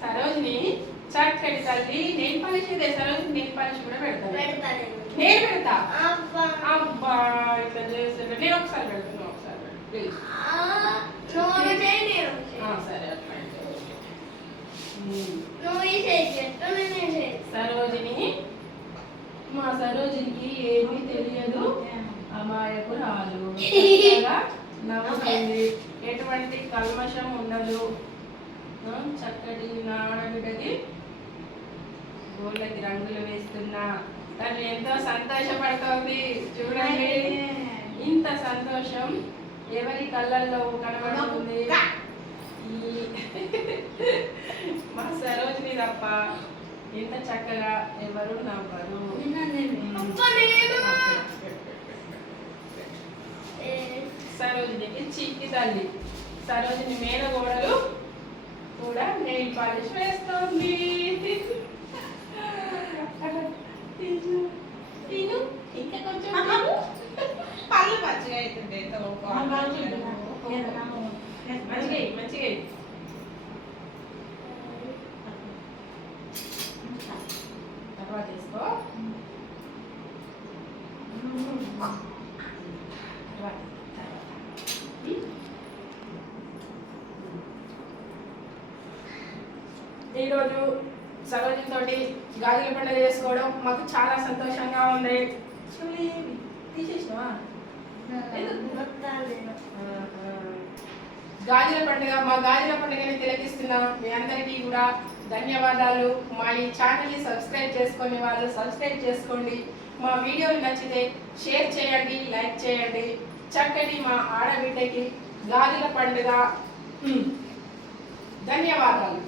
సరోజిని చక్కటి తల్లి nail polish ఇదే. సరోజిని నెయిల్ పాలిష్ కూడా పెడతాను. నేను పెడతా. అబ్బా ఇట్లా చేస్తుంటే నేను ఒకసారి పెడుతున్నా. ఒకసారి ప్లీజ్. సరే అట్లా సరోజిని, మా సరోజినికి ఏమీ తెలియదు, అమాయకురాలు, నవ్వుతుంది, ఎటువంటి కల్మషం ఉండదు. చక్కటి నా ఆడబిడ్డకి గోళ్ళకి రంగులు వేస్తున్నా. తను ఎంతో సంతోషపడుతోంది. చూడండి, ఇంత సంతోషం ఎవరి కళ్ళల్లో కనబడుతుంది? మా సరోజిని తప్ప ఇంత చక్కగా ఎవరు నవ్వరు. సరోజినికి చిక్కి తల్లి. సరోజిని మేనగోడలు కూడా నెయిల్ పాలిష్ వేస్తోంది. ఇంకా కొంచెం పళ్ళు మంచిగా అవుతుంది. మంచిగా తర్వాత తీసుకో. ఈరోజు సరోజిని తోటి గాజుల పండుగ చేసుకోవడం మాకు చాలా సంతోషంగా ఉంది. తీసేసినావా? గాజుల పండుగ, మా గాజుల పండుగని తిలకిస్తున్నాం. మీ అందరికీ కూడా ధన్యవాదాలు. మా ఈ ఛానల్ని సబ్స్క్రైబ్ చేసుకునే వాళ్ళు సబ్స్క్రైబ్ చేసుకోండి. మా వీడియోలు నచ్చితే షేర్ చేయండి, లైక్ చేయండి. చక్కటి మా ఆడబిడ్డకి గాజుల పండుగ ధన్యవాదాలు.